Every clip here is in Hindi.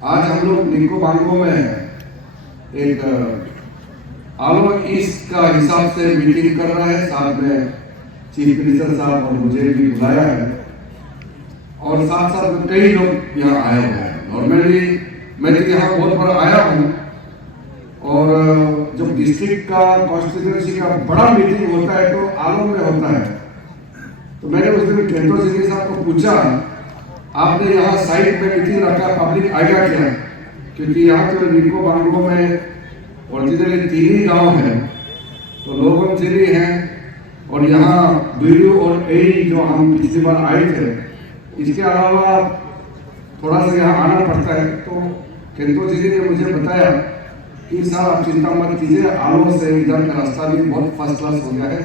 आज हम लोग निको बांगो में एक आलो ईस्ट का हिसाब से मीटिंग कर रहे हैं। साथ में चीफ मिनिस्टर साहब और मुझे भी बुलाया है और साथ साथ में कई लोग यहाँ आए हुए हैं। नॉर्मली मैं तो यहाँ बहुत बार आया हूँ और जब डिस्ट्रिक्ट का कॉन्स्टिट्यूंसी का बड़ा मीटिंग होता है तो आलो में होता है। तो मैंने उस दिन केंद्र सिंह साहब को पूछा, आपने यहाँ साइड पे मीटिंग रखा, पब्लिक आएगा क्या? क्योंकि यहाँ तो निको बांगो में ओरिजिनली 3 ही गाँव है, तो लोगों जिले हैं और यहाँ बीडीओ और एई जो हम पिछली बार आए थे, इसके अलावा थोड़ा सा यहाँ आना पड़ता है। तो केंद्र जी ने मुझे बताया कि सर आप चिंता मत कीजिए, आलो से इधर का रास्ता भी बहुत फर्स्ट क्लास हो गया है,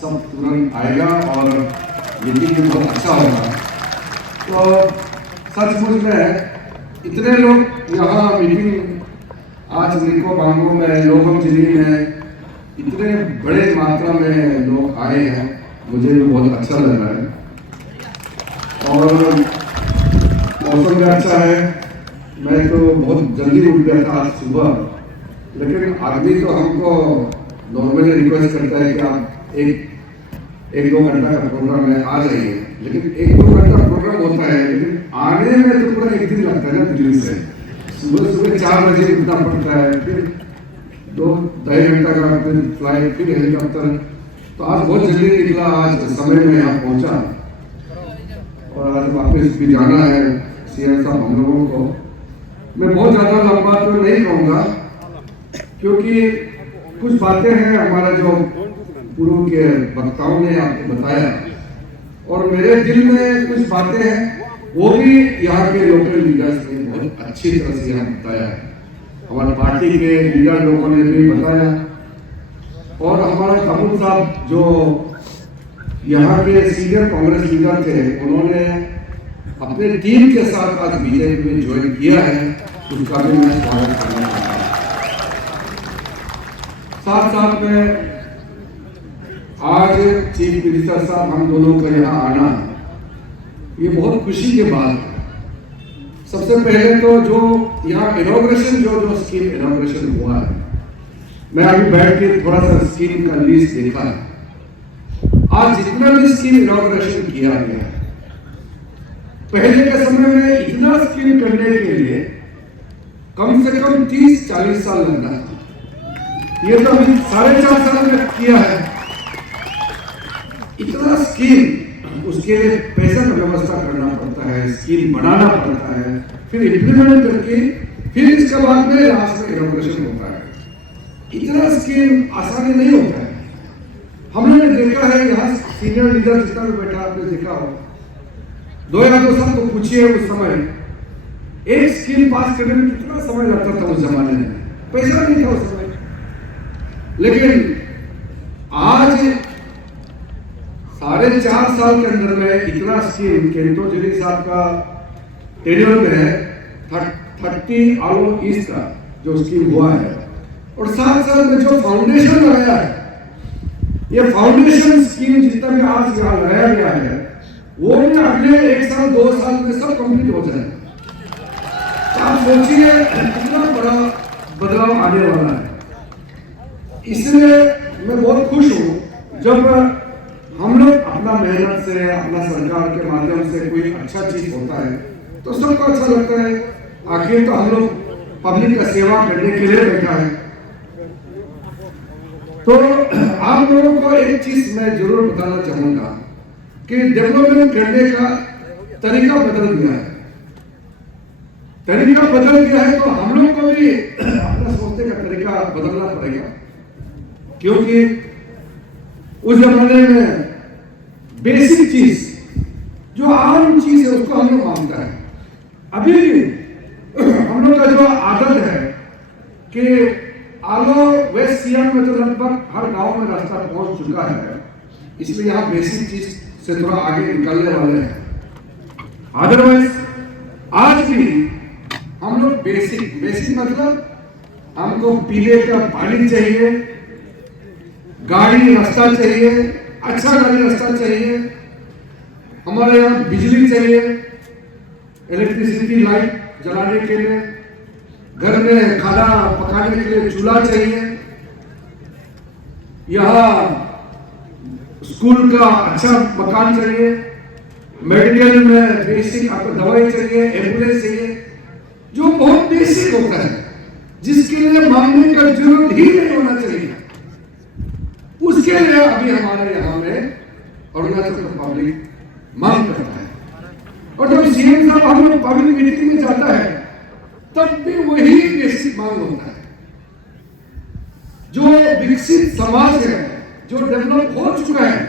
सब तुरंत आएगा और मीटिंग भी बहुत अच्छा होगा। तो सचमुच में इतने लोग यहाँ मीटिंग आज निको बांगो में लोगों जिले में इतने बड़े मात्रा में लोग आए हैं, मुझे भी बहुत अच्छा लग रहा है। और मौसम भी अच्छा है। मैं तो बहुत जल्दी उठ गया था आज सुबह, लेकिन आदमी तो हमको नॉर्मली रिक्वेस्ट करता है कि आप एक 2 घंटा का प्रोग्राम है आ जाइए, लेकिन 1-2 घंटा प्रोग्राम होता है, लेकिन आने में तो पूरा 1 दिन लगता है ना। दिल्ली से सुबह 4 बजे उठना पड़ता है, फिर 2-2.5 घंटा का फिर फ्लाइट, फिर हेलीकॉप्टर। तो आज बहुत जल्दी निकला, आज समय में यहाँ पहुँचा और आज वापस भी जाना है सीएम साहब हम लोगों को। मैं बहुत ज़्यादा लंबा तो नहीं कहूँगा क्योंकि कुछ बातें हैं हमारा जो पूर्व के वक्ताओं ने आपको बताया और मेरे दिल में कुछ बातें हैं, वो भी यहाँ के लोकल लीडर्स ने बहुत अच्छी तरह से यहाँ बताया है। हमारी पार्टी के लीडर लोगों ने भी बताया और हमारा कपूर साहब जो यहाँ के सीनियर कांग्रेस लीडर थे, उन्होंने अपने टीम के साथ आज बीजेपी में ज्वाइन किया है, उसका भी मैं स्वागत करना चाहता हूँ। साथ साथ में आज चीफ मिनिस्टर साहब हम दोनों का यहाँ आना ये बहुत खुशी की बात है। सबसे पहले तो जो यहाँ इनॉग्रेशन जो स्कीम इनॉग्रेशन हुआ है, मैं अभी बैठ के थोड़ा सा स्कीम का लिस्ट देखा है। आज जितना भी स्कीम इनॉग्रेशन किया गया है, पहले के समय में इतना स्कीम करने के लिए कम से कम 30-40 साल लगता है। ये तो अभी 4.5 साल में किया है। इतना स्कीम, उसके लिए पैसा का व्यवस्था करना पड़ता है, स्कीम बनाना पड़ता है, फिर इम्प्लीमेंट करके फिर इसके बाद में लास्ट में इनॉग्रेशन होता है। इतना स्कीम आसानी नहीं होता है। हमने देखा है यहाँ सीनियर लीडर जितना भी बैठा आपने देखा हो, 2 साल को पूछिए उस समय एक स्कीम पास करने में कितना समय लगता था उस जमाने में, पैसा नहीं था उस समय। लेकिन आज 4.5 साल के अंदर में इतना स्कीम केंद्र जिले साहब का टेन्योर में है 30 आलो ईस्ट का जो स्कीम हुआ है और 7 साल में जो फाउंडेशन लगाया है, ये फाउंडेशन स्कीम जितना भी आज यहाँ लगाया गया है वो अगले 1 साल 2 साल में सब कंप्लीट हो जाएगा। आप सोचिए कितना बड़ा बदलाव आने वाला है। इसलिए मैं बहुत खुश हूँ जब हम लोग अपना मेहनत से, अपना सरकार के माध्यम से कोई अच्छा चीज होता है तो सबको अच्छा लगता है। आखिर तो हम लोग पब्लिक का सेवा करने के लिए बैठा है। तो आप लोगों को एक चीज मैं जरूर बताना चाहूंगा कि डेवलपमेंट करने का तरीका बदल गया है। तरीका बदल गया है तो हम लोग को भी अपना सोचने का तरीका बदलना पड़ेगा, क्योंकि उस जमाने में बेसिक चीज जो आम चीज है उसको हम लोग मांगता है। अभी भी हम लोग का जो आदत है कि आलो वेस्ट सियांग में तो लगभग हर गांव में रास्ता पहुंच चुका है, इसलिए यहाँ बेसिक चीज से थोड़ा आगे निकलने वाले हैं। अदरवाइज आज भी हम लोग बेसिक मतलब हमको पीने का पानी चाहिए, गाड़ी रास्ता चाहिए, अच्छा गाड़ी रास्ता चाहिए, हमारे यहाँ बिजली चाहिए, इलेक्ट्रिसिटी लाइट, जलाने के लिए, घर में खाना पकाने के लिए चूल्हा चाहिए, यहाँ स्कूल का अच्छा मकान चाहिए, मेडिकल में बेसिक आपको दवाई चाहिए, एम्बुलेंस चाहिए, जो बहुत बेसिक होता है, जिसके लिए मांगने का जरूरत ही नहीं होना चाहिए। उसके लिए अभी हमारे यहाँ में अरुणाचल का पब्लिक मांग करता है। और जब सीएम साहब हम लोग पब्लिक मीटिंग में जाता है तब भी वही बेसिक मांग होता है। जो विकसित समाज है, जो डेवलप हो चुका है,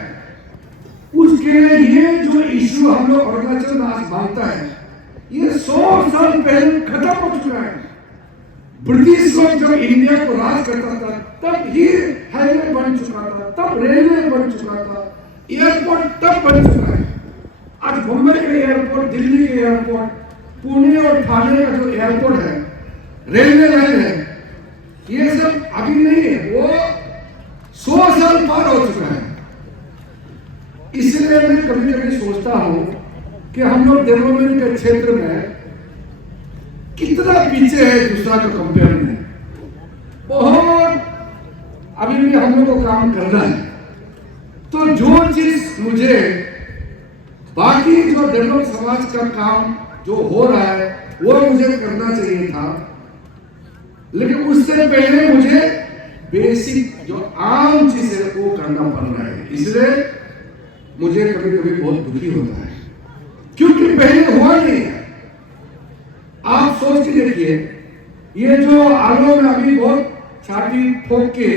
उसके लिए ये जो इश्यू हम लोग अरुणाचल में आज मांगता है, ये 100 साल पहले खत्म हो चुका है। ब्रिटिश लोग जब इंडिया को राज करता था तब ही हाईवे बन चुका था, तब रेलवे बन चुका था, एयरपोर्ट तब बन चुका है। आज मुंबई के एयरपोर्ट, दिल्ली के एयरपोर्ट, पुणे और ठाणे का जो एयरपोर्ट है, रेलवे लाइन है, ये सब अभी नहीं है, वो 100 साल पार हो चुका है। इसलिए मैं कभी कभी सोचता हूं कि हम लोग डेवलपमेंट के क्षेत्र में कितना पीछे है दूसरा को कंपेयर में। बहुत अभी भी हम लोग को काम करना है। तो जो चीज मुझे बाकी जो डेवलप समाज का काम जो हो रहा है वो मुझे करना चाहिए था, लेकिन उससे पहले मुझे बेसिक जो आम चीज है वो करना पड़ रहा है। इसलिए मुझे कभी कभी बहुत दुखी होता है, क्योंकि पहले हुआ नहीं है। आप सोच के देखिए, ये जो आलो में अभी बहुत छाती ठोक के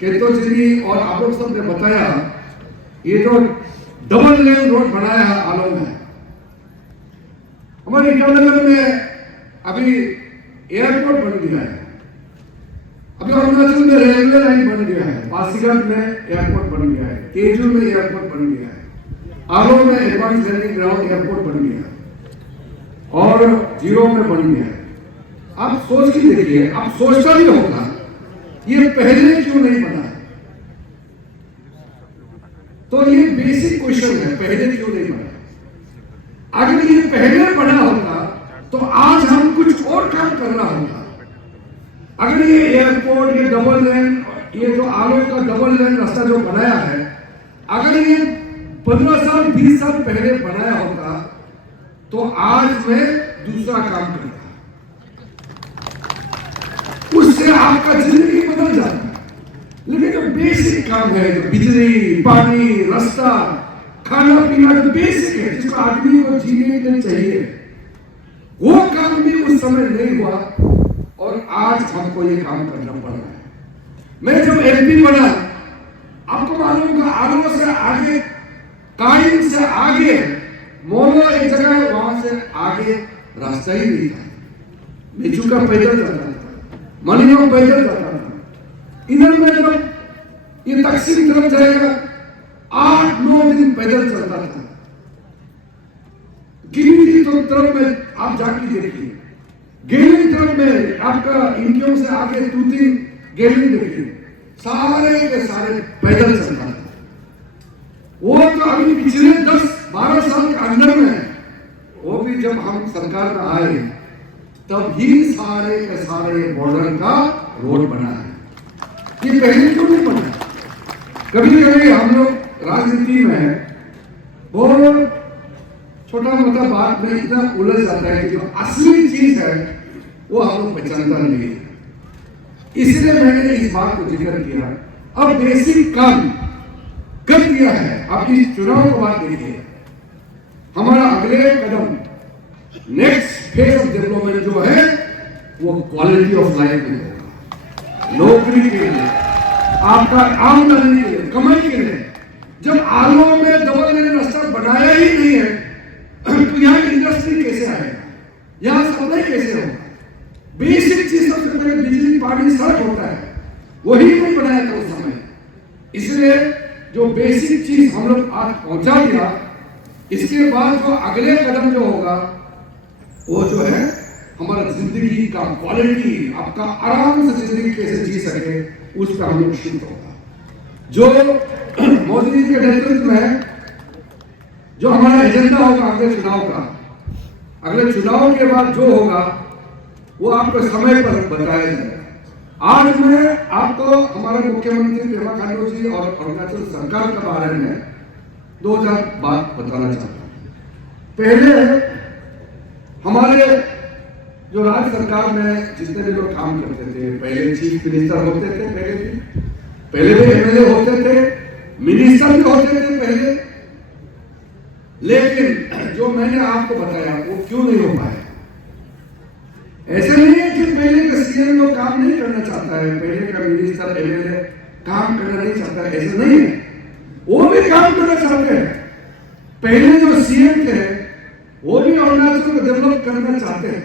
केतोच जी और आप लोग सब ने बताया, ये जो डबल लेन रोड बनाया है आलो में, हमारे ईटानगर में अभी एयरपोर्ट बन गया है, अभी अरुणाचल में रेलवे लाइन बन गया है, पासीघाट में एयरपोर्ट बन गया है, तेजू में एयरपोर्ट बन गया है, आलो में एडवांस लैंडिंग ग्राउंड एयरपोर्ट बन गया है और जीरो में बन गया है। आप सोच के देखिए, आप सोचता भी होगा ये पहले क्यों नहीं बना है। तो ये बेसिक क्वेश्चन है, पहले क्यों नहीं बना। अगर ये पहले बना होता तो आज हम कुछ और काम करना होगा। अगर ये एयरपोर्ट, ये डबल लेन, ये जो आलो का डबल लेन रास्ता जो बनाया है, अगर ये 15 साल 20 साल पहले बनाया होता तो आज मैं दूसरा काम करता, उससे आपका जिंदगी बदल जाता। लेकिन जो बेसिक काम है, जो बिजली, पानी, रास्ता, खाना पीना, जो बेसिक है जिसको आदमी को जीने के लिए चाहिए, वो काम भी उस समय नहीं हुआ और आज हमको ये काम करना पड़ रहा है। मैं जब एमपी बना, आपको मालूम होगा आलो से आगे, काइन से आगे मोलो एक जगह है, वहां से आगे रास्ता ही नहीं था। मिचू का पैदल जाता था, मनियों पैदल जाता था। इधर में जब ये तकसीम तरफ जाएगा 8-9 दिन पैदल चलता था। गिरिडीह तो तरफ में आप जाके देखिए, गेलिंग तरफ में आपका इनकियों से आगे 2-3 गेलिंग देखिए, सारे के सारे पैदल चलता था। वो तो अभी पिछले 10-12 साल के अंदर में, वो भी जब हम सरकार में आए तब ही सारे के सारे बॉर्डर का रोड बना है। ये पहले क्यों नहीं बना। कभी कभी हम लोग राजनीति में बहुत छोटा मोटा बात में इतना उलझ जाता है कि जो असली चीज है वो हम लोग पहचानता नहीं है। इसलिए मैंने इस बात को जिक्र किया। अब बेसिक काम कर दिया है। अब इस चुनाव के बाद देखिए, हमारा अगले कदम, नेक्स्ट फेज ऑफ डेवलपमेंट जो है वो क्वालिटी ऑफ लाइफ में होगा। नौकरी के लिए, आपका आमदनी के लिए, कमाई के लिए। जब आलो में डबल लेन रास्ता बनाया ही नहीं है तो यहाँ इंडस्ट्री कैसे आएगा, यहाँ सप्लाई कैसे होगा। बेसिक चीज सबसे पहले बिजली, पानी, सड़क होता है, वही नहीं बनाया था उस समय। इसलिए जो बेसिक चीज हम लोग आज पहुंचा दिया, इसके बाद जो अगले कदम जो होगा वो जो है हमारा जिंदगी का क्वालिटी, आपका आराम से जिंदगी कैसे जी सके, उस पर हम लोग शिफ्ट होगा। जो मोदी जी के नेतृत्व में जो हमारा एजेंडा होगा अगले चुनाव का, अगले चुनाव के बाद जो होगा वो आपको समय पर बताया जाएगा। आज मैं आपको हमारे मुख्यमंत्री पेमा खांडू जी और अरुणाचल सरकार के बारे में 2000 बात बताना चाहता हूँ। पहले हमारे जो राज्य सरकार में जितने भी लोग काम करते थे, पहले चीफ मिनिस्टर होते थे, पहले भी एमएलए होते थे, मिनिस्टर भी होते थे पहले, लेकिन जो मैंने आपको बताया वो क्यों नहीं हो पाया। ऐसे नहीं है कि पहले का सीएम लोग काम नहीं करना चाहता है, पहले का मिनिस्टर एमएलए काम करना नहीं चाहता है, ऐसा नहीं है, वो भी काम करना चाहते हैं। पहले जो सीएम थे वो भी अरुणाचल को डेवलप करना चाहते हैं।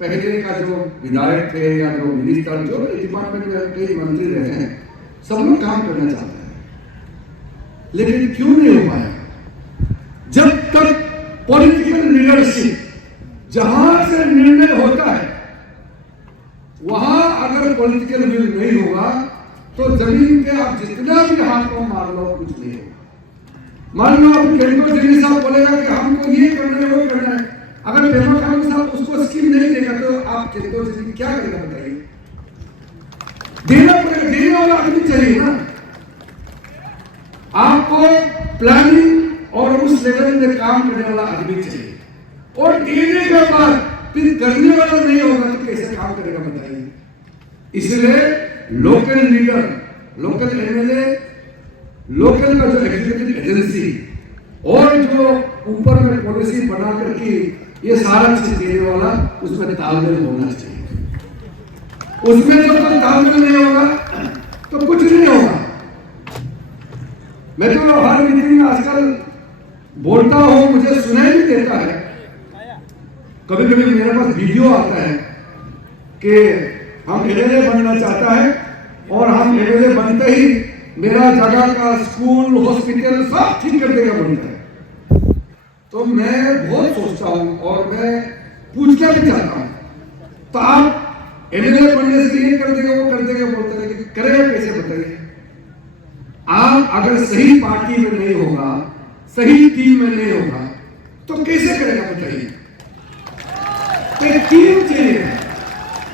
पहले का जो विधायक थे या जो मिनिस्टर, जो डिपार्टमेंट में कई मंत्री रहे हैं, सब लोग काम करना चाहते हैं, लेकिन क्यों नहीं हो पाया। जब तक पॉलिटिकल लीडरशिप जहां से निर्णय होता है वहां अगर पॉलिटिकल विल नहीं होगा तो जमीन पे आप जितना भी हाथ को मार लो कुछ नहीं होगा। मान लो आप केंद्र जी साहब बोलेगा कि हमको ये करना है वो करना है, अगर पेमा खांडू साहब उसको स्कीम नहीं देगा तो आप केंद्र जी क्या करेगा बताइए। देना पड़ेगा, देने वाला आदमी चाहिए ना। आपको प्लानिंग और उस लेवल में काम करने वाला आदमी चाहिए, और देने के बाद फिर करने वाला नहीं होगा तो कैसे काम करेगा बताइए। इसलिए local leader, local MLA, local का जो एग्जीक्यूटिव एजेंसी और जो ऊपर में पॉलिसी बना करके ये सारा चीज देने वाला, उसमें तालमेल होना चाहिए। उसमें जब तक तालमेल नहीं होगा तो कुछ नहीं होगा। मैं तो हर मीटिंग में आजकल बोलता हूं, मुझे सुनाई भी देता है, कभी कभी मेरे पास वीडियो आता है कि हम एमएलए बनना चाहता है और हम एमएलए बनते ही मेरा जगह का स्कूल हॉस्पिटल सब ठीक कर देगा बनता है। तो मैं बहुत सोचता हूं और मैं पूछना भी चाहता हूं, तो आप एमएलए बनने से ये कर देगा वो कर देगा बोलते हैं, लेकिन करेगा कैसे बताइए। आप अगर सही पार्टी में नहीं होगा, सही टीम में नहीं होगा तो कैसे करेगा बताइए। टीम चाहिए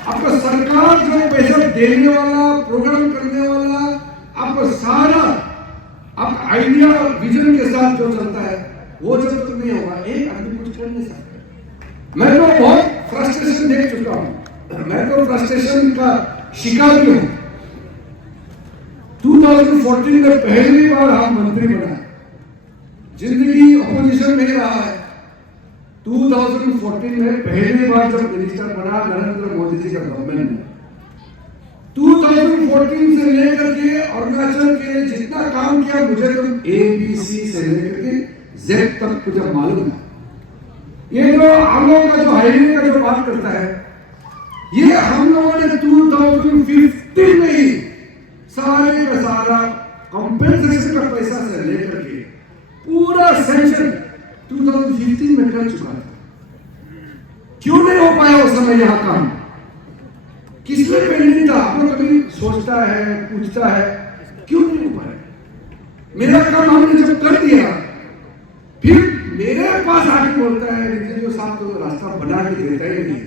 आपका। सरकार जो पैसा देने वाला, प्रोग्राम करने वाला, आपका सारा आप आइडिया और विजन के साथ जो चलता है वो जब तक नहीं होगा एक आदमी कुछ कर नहीं सकता। मैं तो बहुत फ्रस्ट्रेशन देख चुका हूं, मैं तो फ्रस्ट्रेशन का शिकार भी हूं। 2014 में पहली बार हम मंत्री बना, जिंदगी अपोजिशन में रहा है। 2014 में पहली बार जब मिनिस्टर बना नरेंद्र मोदी जी का गवर्नमेंट में, 2014 से लेकर के अरुणाचल के जितना काम किया मुझे तो ABC से लेकर के Z तक मुझे मालूम है। ये जो हम लोगों का जो हाईवे का जो बात करता है, ये हम लोगों ने 2015 में ही सारे का सारा कंपेंसेशन का पैसा से लेकर के पूरा सेंशन 2015 में कर चुका था। क्यों नहीं हो पाया उस समय यहां काम? किस लिए पेंडिंग था? आप लोग कभी सोचता है, पूछता है क्यों नहीं हो पाया? मेरा काम हमने जब कर दिया, फिर मेरे पास आके बोलता है रिजर्व साहब तो रास्ता बना के देता ही नहीं।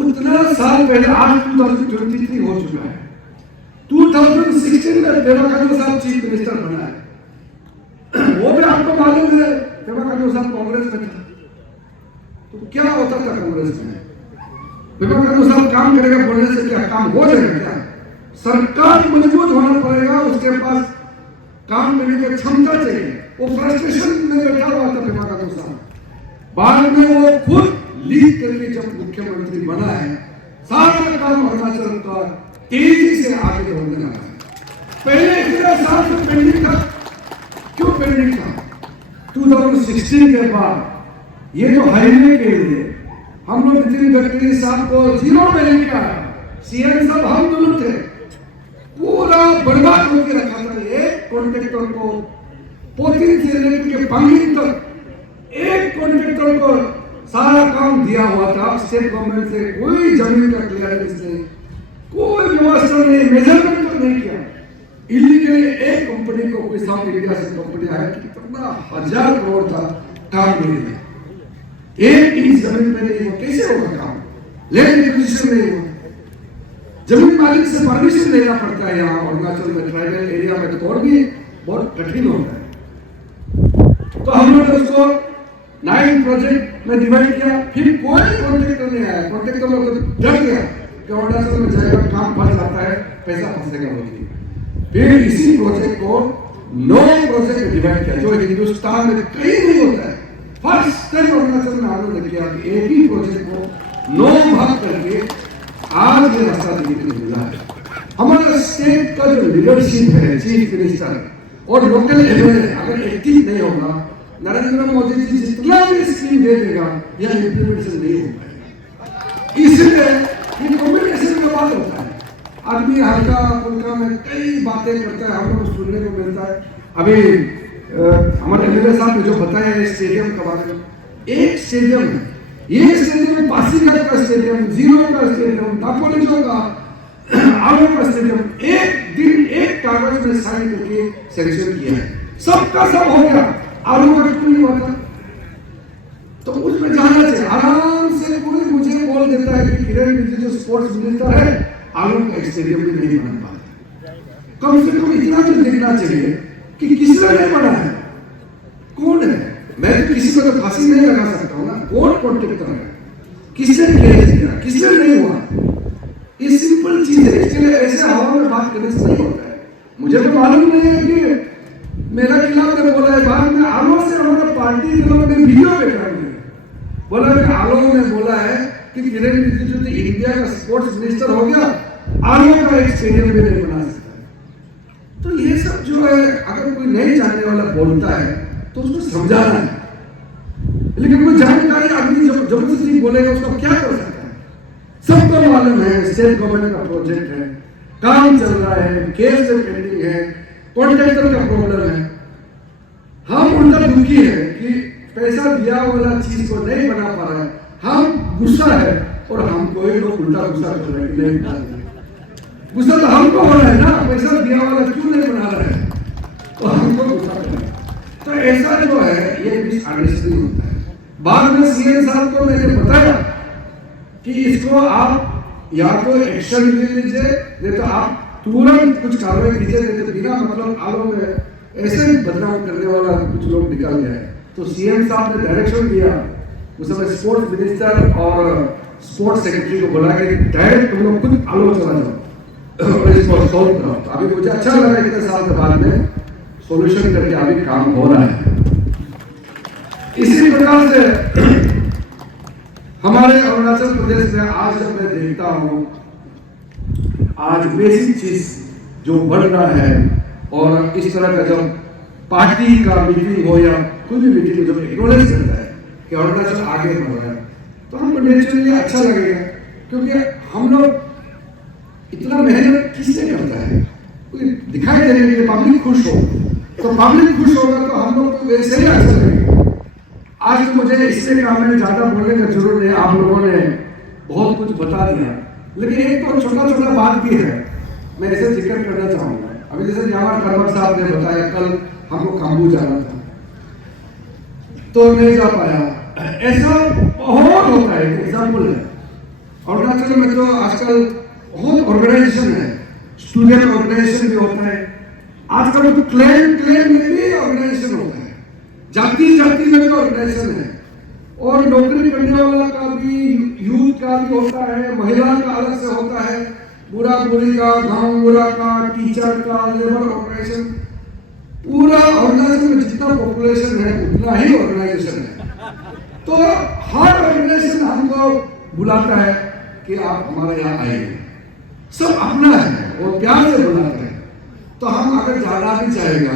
उतना साल पहले, आज 2023 हो चुका है, 2016 में पेमा खांडू साहब चीफ मिनिस्टर बना है। वो भी आपको मालूम है, पेमा खांडू साहब कांग्रेस में था, तो क्या होता था कांग्रेस में? पेमा खांडू साहब काम करेगा बोलने से क्या काम हो जाएगा क्या? सरकार मजबूत होना पड़ेगा, उसके पास काम करने की क्षमता चाहिए। वो फ्रस्ट्रेशन में बैठा हुआ था पेमा खांडू साहब। बाद में वो खुद लीड करके जब मुख्यमंत्री बना है, सारा काम अरुणाचल का तेजी से आगे बढ़ने लगा। पहले इतना साल से पेंडिंग था। क्यों पेंडिंग था? 2016 के बाद ये जो हाईवे के लिए हम लोग नितिन गडकरी साहब को जीरो में लेके आया, सीएम साहब हम दोनों थे, पूरा बर्बाद होकर रखा था। एक कॉन्ट्रैक्टर को पोतिन से लेकर के पांगिंग तक एक कॉन्ट्रैक्टर को सारा काम दिया हुआ था। स्टेट गवर्नमेंट से कोई जमीन का क्लियरेंस नहीं, कोई व्यवस्था नहीं, मेजरमेंट तक नहीं किया। इलीगली एक कंपनी को, कोई साउथ इंडिया से कंपनी आया, कितना 1000 करोड़ था काम नहीं दिया। एक इंच जमीन पे नहीं हुआ, कैसे होगा काम? लैंड एक्विजिशन नहीं हुआ, जमीन मालिक से परमिशन लेना पड़ता है। यहाँ अरुणाचल में ट्राइबल एरिया में तो और भी बहुत कठिन होता है। तो हम लोग उसको 9 प्रोजेक्ट में डिवाइड किया, फिर कोई कॉन्ट्रैक्टर नहीं आया। कॉन्ट्रैक्टर लोग तो डर गया कि अरुणाचल में जाएगा, काम फंस जाता है, पैसा फंसेगा बोलिए। फिर इसी प्रोजेक्ट को 9 प्रोजेक्ट में डिवाइड किया, जो हिंदुस्तान में कहीं नहीं होता है। फर्स्ट टाइम अरुणाचल में हम लोग किया कि एक ही प्रोजेक्ट को 9 भाग करके आज ये रास्ता देखने को मिला है। हमारा स्टेट का जो लीडरशिप है, चीफ मिनिस्टर और लोकल एमएलए अगर एक्टिव नहीं होगा, नरेंद्र मोदी जी जितना भी स्कीम दे देगा यह इम्प्लीमेंटेशन नहीं हो पाएगा। इसलिए ये कम्युनिकेशन का बात होता है। आदमी हल्का फुल्का में कई बातें करता है, हम लोग सुनने को मिलता है। अभी हमारे एमएलए साहब ने जो बताया है स्टेडियम के बारे में, एक स्टेडियम है, ये स्टेडियम पासीघाट का स्टेडियम, जीरो का स्टेडियम, दापोरिजो का, आलो का स्टेडियम, एक दिन एक कागज में साइन करके सेलेक्शन किया है। सबका सब हो गया, आलू का क्यों नहीं हुआ? तो उसमें जाना चाहिए। आराम से कोई मुझे बोल देता है कि किरण रिजिजू जो स्पोर्ट्स मिनिस्टर है, आलू का स्टेडियम भी नहीं बना पाता। कम से कम इतना तो देखना चाहिए कि किसने नहीं बना है, कौन है। मैं तो किसी को तो फांसी नहीं लगा सकता हूँ ना, कौन कॉन्ट्रैक्टर है, किसने किया, किसने नहीं हुआ। ये सिंपल चीज है, इसलिए ऐसे हवा में बात करने से नहीं होता है। मुझे तो मालूम नहीं है कि मेरा खिलाफ ने बोला है, बाद में आलो से हमारा पार्टी के लोगों ने वीडियो देखा है, बोला कि आलो ने बोला है कि किरण रिजिजू तो इंडिया का स्पोर्ट्स मिनिस्टर हो गया, आलो का एक स्टेडियम भी नहीं बना सकता। तो ये सब जो है, अगर कोई नहीं जानने वाला बोलता है तो उसको समझाना है, लेकिन कोई जानकारी आदमी जबरदस्ती बोलेगा उसको क्या कर सकता है? सबको मालूम है स्टेट गवर्नमेंट का प्रोजेक्ट है, काम चल रहा है, केस पेंडिंग है, कॉन्ट्रैक्टर का प्रॉब्लम है। हम उल्टा दुखी है कि पैसा दिया वाला चीज को नहीं बना पा रहा है, हम गुस्सा है और हमको ही लोग उल्टा गुस्सा कर रहे हैं कि नहीं बना रहे। गुस्सा तो हमको हो रहा है ना, पैसा दिया वाला क्यों नहीं बना रहा है, तो हमको गुस्सा कर रहे हैं। तो ऐसा जो है ये मिसअंडरस्टैंडिंग होता है। बाद में सीएम साहब को मैंने बताया कि इसको आप या तो एक्शन ले लीजिए, नहीं तो आप तुरंत कुछ कार्रवाई कीजिए, नहीं तो बिना मतलब आलो में ऐसे ही बदनाम करने वाला कुछ लोग निकल गए। तो सीएम साहब ने डायरेक्शन दिया, उस समय स्पोर्ट्स मिनिस्टर और स्पोर्ट्स सेक्रेटरी को बुला के डायरेक्ट तुम लोग खुद आलो चला जाओ और इसको सॉल्व करो। तो अभी मुझे अच्छा लगा इतने साल के बाद में सॉल्यूशन करके अभी काम हो रहा है। इसी प्रकार से हमारे अरुणाचल प्रदेश में आज जब मैं देखता हूं, आज बेसिक चीज जो बढ़ रहा है और इस तरह का जब पार्टी का मीटिंग हो या कोई भी मीटिंग जब एक्नॉलेज करता है कि अरुणाचल आगे बढ़ रहा है, तो हमको नेचुरली अच्छा लगेगा, क्योंकि हम लोग इतना मेहनत किससे करता है, कोई दिखाई देने के लिए पब्लिक खुश हो, तो पब्लिक खुश होगा तो हम लोग तो वैसे ही अच्छा लगेगा। आज तो मुझे इससे काम में ज्यादा बोलने का जरूरत नहीं, आप लोगों ने बहुत कुछ बता दिया, लेकिन एक तो छोटा छोटा बात भी है मैं इसे जिक्र करना चाहूंगा। अभी जैसे न्यामर करमर साहब ने बताया, कल हमको काबू जाना था तो नहीं जा पाया, ऐसा बहुत होता है। एग्जाम्पल है, अरुणाचल में तो आजकल बहुत ऑर्गेनाइजेशन है, स्टूडेंट ऑर्गेनाइजेशन भी होता है, आजकल तो क्लेम में भी ऑर्गेनाइजेशन होता है, जाति में भी ऑर्गेनाइजेशन है, और नौकरी करने वाला का भी, यूथ का भी होता है, महिला का अलग से होता है, बुरा बुरी का, गांव बुरा का, टीचर का, लेबर ऑर्गेनाइजेशन। पूरा ऑर्गेनाइजेशन में जितना पॉपुलेशन है उतना ही ऑर्गेनाइजेशन है। तो हर ऑर्गेनाइजेशन हमको बुलाता है कि आप हमारे यहाँ आइए, सब अपना है और प्यार से बुलाता है। तो हम अगर जाना भी चाहेगा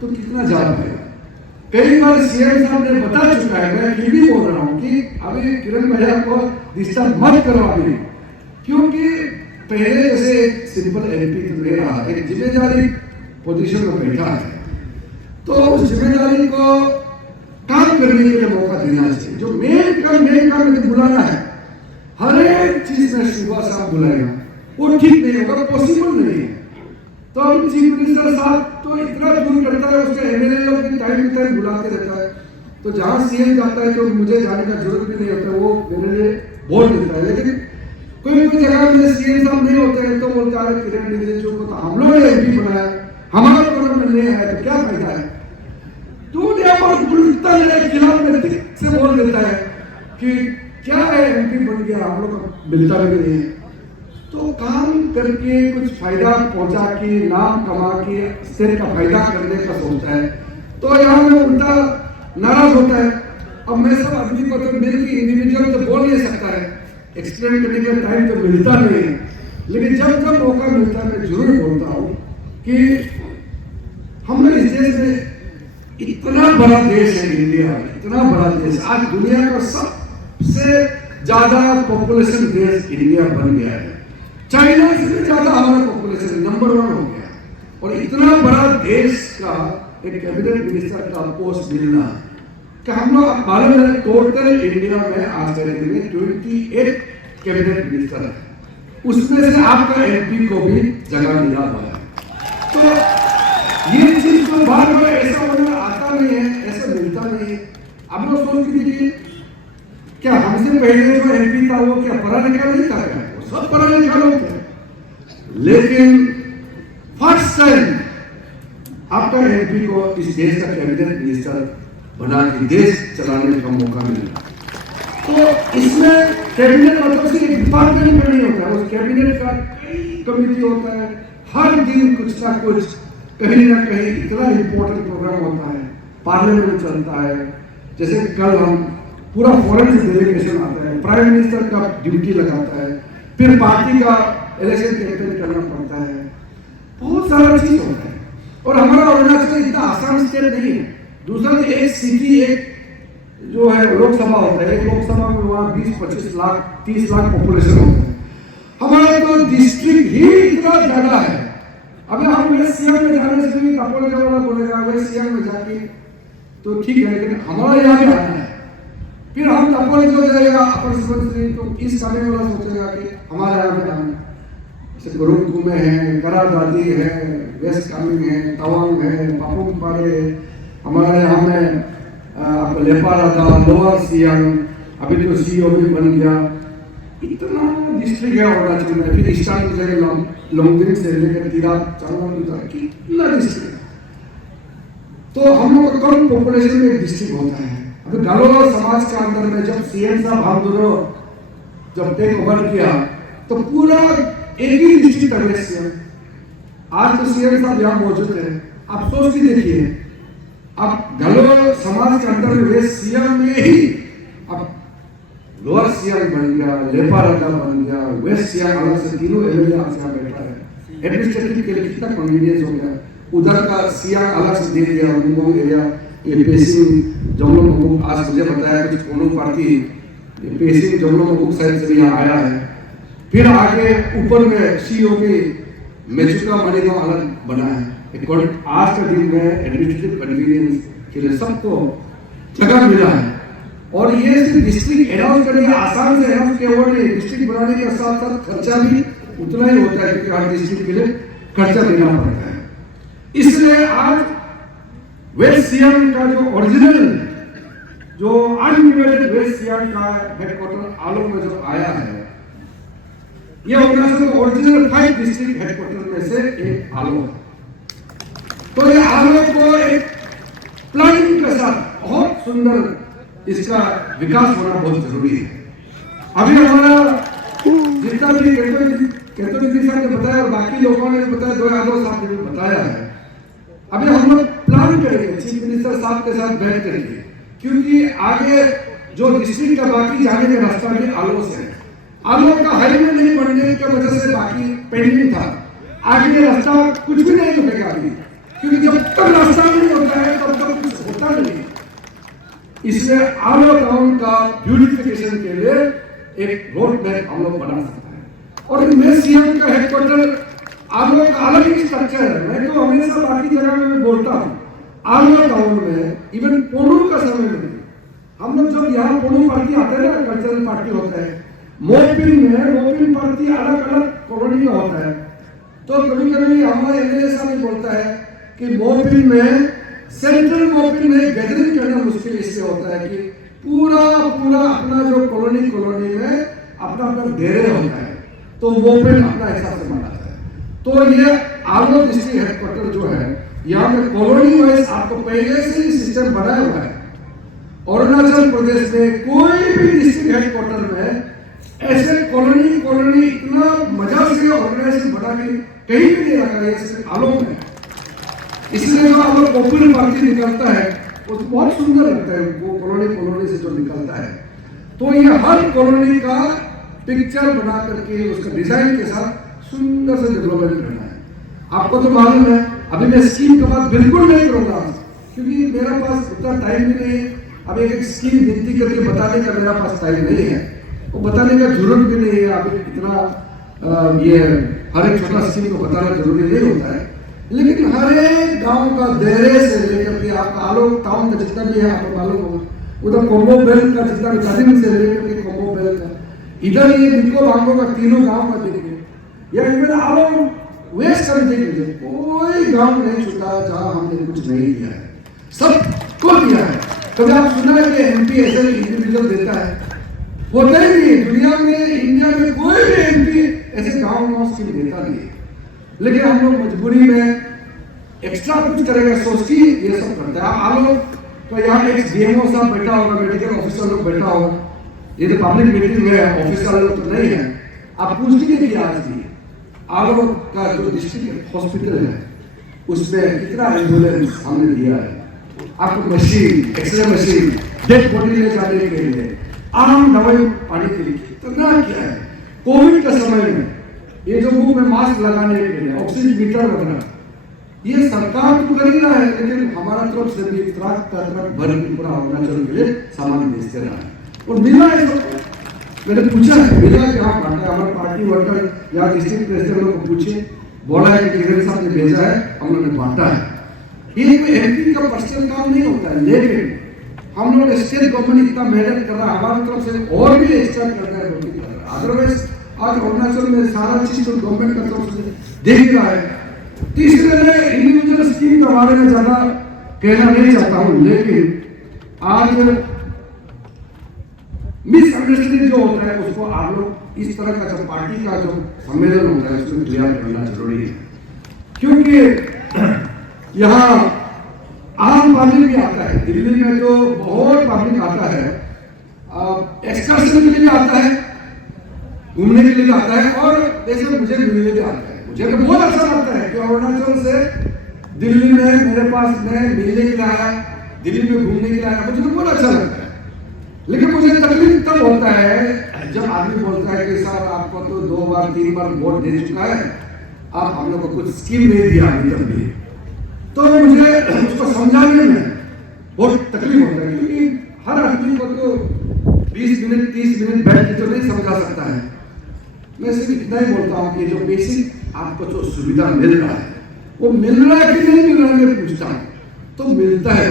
तो कितना जा पाएगा। कई बार सीएम साहब ने बता चुका है, मैं ये भी बोल रहा हूँ कि अभी किरण भैया को डिस्टर्ब मत करो अभी, क्योंकि पहले जैसे एक सिंपल एमपी ले रहा, एक जिम्मेदारी पोजीशन में बैठा है, तो उस जिम्मेदारी को काम करने के लिए मौका देना चाहिए। जो मेन काम में बुलाना है, हर एक चीज में सुबह शाम बुलाएगा, वो ठीक नहीं होगा, पॉसिबल नहीं है। तो चीफ मिनिस्टर साहब तो इतना दूर करता है, उसके एमएलए लोग टाइम बुलाते रहता है, तो जहाँ सीएम जाता है तो मुझे जाने का जरूरत भी नहीं होता, वो मेरे लिए बोल देता है। लेकिन कोई कोई जगह में सीएम साहब नहीं होते हैं तो बोलता है किरण रिजिजू को तो हम लोगों ने एमपी बनाया, हमारा गवर्नमेंट नहीं है तो क्या फायदा है। तो बोलता है खिलाफ में से बोल देता है कि क्या है एमपी बन गया, हम लोग को मिलता भी नहीं है। तो काम करके कुछ फायदा पहुंचा के नाम कमा के स्टेट का फायदा करने का सोचता है, तो यहाँ में उल्टा नाराज होता है। अब मैं सब आदमी को तो मेरे की इंडिविजुअल तो बोल नहीं सकता है, एक्सप्लेन करने का टाइम तो मिलता नहीं है, लेकिन जब जब मौका मिलता है मैं जरूर बोलता हूँ कि हमने इस देश में इतना बड़ा देश है इंडिया, इतना बड़ा देश, आज दुनिया का सबसे ज्यादा पॉपुलेशन देश इंडिया बन गया है। चाइना से भी ज्यादा हमारा पॉपुलेशन नंबर 1 हो गया, और इतना बड़ा देश का एक कैबिनेट मिनिस्टर का पोस्ट मिलना कि हम लोग मालूम है टोटल इंडिया में आज के दिन में 28 कैबिनेट मिनिस्टर है, उसमें से आपका एमपी को भी जगह मिला हुआ है। तो ये चीज तो बार बार ऐसा होना आता नहीं है, ऐसा मिलता नहीं है। आप लोग सोच के देखिए, क्या हमसे पहले जो एमपी था वो क्या पढ़ा लिखा नहीं था, क्या वो सब पढ़ा लिखा लोग थे, लेकिन फर्स्ट टाइम आपका एमपी को इस देश का कैबिनेट मिनिस्टर बना के देश चलाने का मौका मिला। तो इसमें कैबिनेट मतलब सिर्फ एक डिपार्टमेंट में नहीं होता है, उस कैबिनेट का कई कमेटी होता है, हर दिन कुछ ना कुछ कहीं ना कहीं इतना इंपॉर्टेंट प्रोग्राम होता है, पार्लियामेंट चलता है। जैसे कल हम पूरा फॉरेन से डेलीगेशन आता है, प्राइम मिनिस्टर का ड्यूटी लगाता है, फिर पार्टी का इलेक्शन कैंपेन करना पड़ता है, बहुत सारा चीज होता है। और हमारा अरुणाचल इतना आसान स्टेट नहीं है। दूसरा एक सिटी एक जो है लोकसभा होता है, एक लोकसभा में वहाँ 20-25 लाख 30 लाख पॉपुलेशन होता है, हमारा तो डिस्ट्रिक्ट ही इतना ज्यादा है। अगर हम वेस्ट सियांग में जाने से भी कपोल वाला बोलेगा वेस्ट सियांग में जाके तो ठीक है, लेकिन हमारा यहाँ पे आना है, फिर हम कपोल जो जाएगा अपर सुबनसिरी तो इस खाने वाला सोचेगा कि हमारे यहाँ पे आना है। जैसे गुरुकुम है, करा दादी है, वेस्ट कामिंग है, तवांग है, पापुम पारे है, हमारे यहाँ में लेपारा था, लोअर सियांग, अभी तो सीओ भी बन गया, इतना डिस्ट्रिक्ट है अरुणाचल में। फिर ईस्टर्न में जाके लोंगडिंग से लेकर तिराप चांगलांग तक कितना डिस्ट्रिक्ट है। तो हम लोग का कम पॉपुलेशन में एक डिस्ट्रिक्ट होता है। अभी गालोवाल समाज के अंदर में जब सीएम साहब हम दोनों जब टेक ओवर किया तो पूरा एक ही डिस्ट्रिक्ट है वेस्ट सियांग। आज तो सीएम साहब यहाँ मौजूद है, आप सोच के देखिए, अब गालोवाल समाज के अंदर में वेस्ट सियांग में ही अब लोअर सियांग बन गया, लेपारादा बन गया, वेस्ट सियांग अलग से तीनों एमएलए आज यहाँ बैठा है। एडमिनिस्ट्रेटिव के लिए कितना कन्वीनियंस हो गया। उधर का सियांग अलग से दे दिया, उनको एरिया ये पेसिंग जमलो मगुक, आज मुझे बताया कुछ कोनो पार्टी पेसिंग जमलो मगुक साइड से यहाँ आया है। फिर आगे ऊपर में सीओ की मेचुका मणिगांव अलग बना है। आज का दिन में एडमिनिस्ट्रेटिव कन्वीनियंस के लिए सबको जगह मिला है। और ये सिर्फ डिस्ट्रिक्ट अनाउंस करने आसान से अनाउंस किया हुआ नहीं, डिस्ट्रिक्ट बनाने के साथ साथ खर्चा भी उतना ही होता है क्योंकि हर डिस्ट्रिक्ट के लिए खर्चा देना पड़ता है। इसलिए आज वेस्ट सियांग का जो ओरिजिनल जो अनडिवाइडेड वेस्ट सियांग का हेडक्वार्टर आलो में जो आया है, यह अरुणाचल का ओरिजिनल 5 डिस्ट्रिक्ट हेडक्वार्टर में से एक आलो है। तो ये आलो को एक प्लानिंग के साथ बहुत सुंदर इसका विकास होना बहुत जरूरी है। अभी हमारा जितना भी केतोजी साहब ने बताया और बाकी लोगों ने बताया, 2 यादव साहब ने बताया है, अभी हम लोग प्लान करेंगे चीफ मिनिस्टर साहब के साथ बैठ करेंगे, क्योंकि आगे जो डिस्ट्रिक्ट का बाकी जाने का रास्ता भी आलो से है। आलो का हाईवे नहीं बनने की वजह से बाकी पेंडिंग था, आगे रास्ता कुछ भी नहीं रुकेगा अभी, क्योंकि जब तक रास्ता नहीं होता है तब तक कुछ होता नहीं। इसलिए आलो टाउन का ब्यूटिफिकेशन के लिए एक रोड मैप हम लोग बना सकते हैं। और वेस्ट सियांग का हेडक्वार्टर आलो का अलग ही स्ट्रक्चर है। मैं तो हमेशा बाकी जगह में बोलता हूँ, आलो टाउन में इवन पोनू का समय में हम लोग जब यहाँ पोनू पार्टी आते हैं ना, कल्चरल पार्टी होता है, मोपिन पार्टी अलग अलग कॉलोनी में होता है। तो कभी कभी हमारा एमएलए साहब बोलता है कि मोपिन में सेंट्रल गवर्नमेंट में गैदरिंग करना मुश्किल इससे होता है कि पूरा पूरा अपना जो कॉलोनी में अपना अपना डेरे होता है, तो वो फिर अपना हिसाब से मनाता है। तो ये आलो डिस्ट्रिक्ट हेडक्वार्टर जो है, यहाँ पे कॉलोनी वाइज आपको पहले से ही सिस्टम बनाया हुआ है। अरुणाचल प्रदेश में कोई भी डिस्ट्रिक्ट हेडक्वार्टर में ऐसे कॉलोनी इतना मजा से ऑर्गेनाइजेशन बना के कहीं भी नहीं रखा है, सिर्फ आलो में। इसलिए जो हम लोग पॉपुलर पार्टी निकलता है वो तो बहुत सुंदर लगता है, वो कॉलोनी से जो निकलता है। तो ये हर कॉलोनी का पिक्चर बना करके उसका डिजाइन के साथ सुंदर से डेवलपमेंट करना है। आपको तो मालूम है, अभी मैं स्कीम का बात बिल्कुल नहीं करूंगा क्योंकि मेरा पास उतना टाइम भी नहीं है। अब एक स्कीम गिनती करके बताने का मेरा पास टाइम नहीं है, वो बताने का जरूरत भी नहीं है। अभी इतना ये हर एक छोटा स्कीम को बताना जरूरी नहीं होता है, लेकिन हर एक गांव का दायरे से लेकर के आपका आलो टाउन का जितना भी है आपको मालूम होगा, उधर कोम्बो बेल्ट का जितना भी कदम से लेकर के कोम्बो बेल्ट का, इधर ये बिल्कुल बांगो का तीनों गांव का देखिए, या इधर आलो वेस्ट कर देखिए, कोई गांव नहीं छूटा जहां हमने कुछ नहीं दिया है, सबको दिया है। कभी आप सुना है कि एमपी ऐसे इंडिविजुअल देता है? होता ही नहीं। दुनिया में, इंडिया में कोई भी एमपी ऐसे गांव स्कीम देता नहीं है। लेकिन हम लोग मजबूरी में एक्स्ट्रा कुछ करेगा सोच की ये सब करते हैं। आप लोग तो यहाँ एक डीएमओ साहब बैठा होगा, मेडिकल ऑफिसर लोग बैठा होगा, ये तो पब्लिक मीटिंग है, ऑफिस वाले लोग तो नहीं है। आप पूछ लीजिए कि आज की आलो का जो डिस्ट्रिक्ट हॉस्पिटल है उसमें कितना एम्बुलेंस हमने दिया है, आपको machine, x-ray machine, dead body ले जाने के लिए, आम दवाई पाने के लिए कितना क्या है। कोविड के समय में ये जो मुंह में मास्क लगाने के लिए ऑक्सीजन मीटर वगैरह, ये सरकार तो कर ही रहा है, लेकिन हमारा तरफ से भी ट्रक भर के पूरा अरुणाचल के लिए सामान भेजते रहा है और मिला है सबको। मैंने पूछा है मिला क्या बांटा है, हमारे पार्टी वर्कर या डिस्ट्रिक्ट प्रेसिडेंट लोग को पूछे, बोला है कि किरण साहब ने भेजा है, हम लोगों ने बांटा है। ये कोई एमपी का पर्सनल काम नहीं होता है, लेकिन हम लोग स्टेट गवर्नमेंट इतना मेहनत कर रहा है, हमारी तरफ से और भी एक्स्ट्रा करना है, अदरवाइज आज अरुणाचल में सारा चीज तो गवर्नमेंट का तरफ से देख रहा है। तीसरे में इंडिविजुअल स्कीम के बारे में ज्यादा कहना नहीं चाहता हूं, लेकिन आज मिसअंडरस्टैंडिंग जो होता है उसको आप लोग इस तरह का जो पार्टी का जो सम्मेलन होता है उसमें क्लियर करना जरूरी है, क्योंकि यहाँ आम पब्लिक भी आता है। दिल्ली में तो बहुत पब्लिक आता है, एक्सकर्शन के लिए भी आता है, घूमने के लिए भी आता है और जैसे मुझे मिलने भी आता है। मुझे तो बहुत अच्छा लगता है कि अरुणाचल से दिल्ली में मेरे पास मैं मिलने के लिए आया, दिल्ली में घूमने के लिए आया, मुझे तो बहुत अच्छा लगता है। लेकिन मुझे तकलीफ तब होता है जब आदमी बोलता है कि सर आपको तो 2 बार 3 बार वोट दे चुका है, आप हम लोग को कुछ स्कीम नहीं दिया अभी तक भी, तो मुझे उसको समझाने में बहुत तकलीफ होता है, क्योंकि हर आदमी को तो 20 मिनट 30 मिनट बैठ के तो नहीं समझा सकता है। मैं सिर्फ इतना ही बोलता हूँ कि जो बेसिक आपको जो सुविधा मिल रहा है वो मिल रहा है कि नहीं मिल रहा है, मैं पूछता हूँ तो मिलता है।